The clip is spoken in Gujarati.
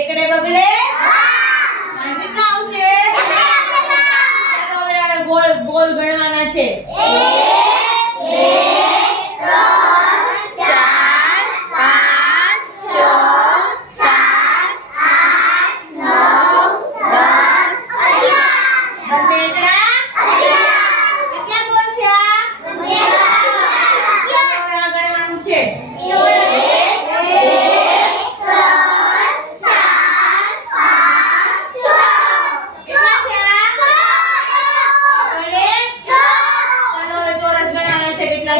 એકડે બગડે? કેટલા આવશે? ચાલો હવે આ ગોળ બોલ ગણવાના છે.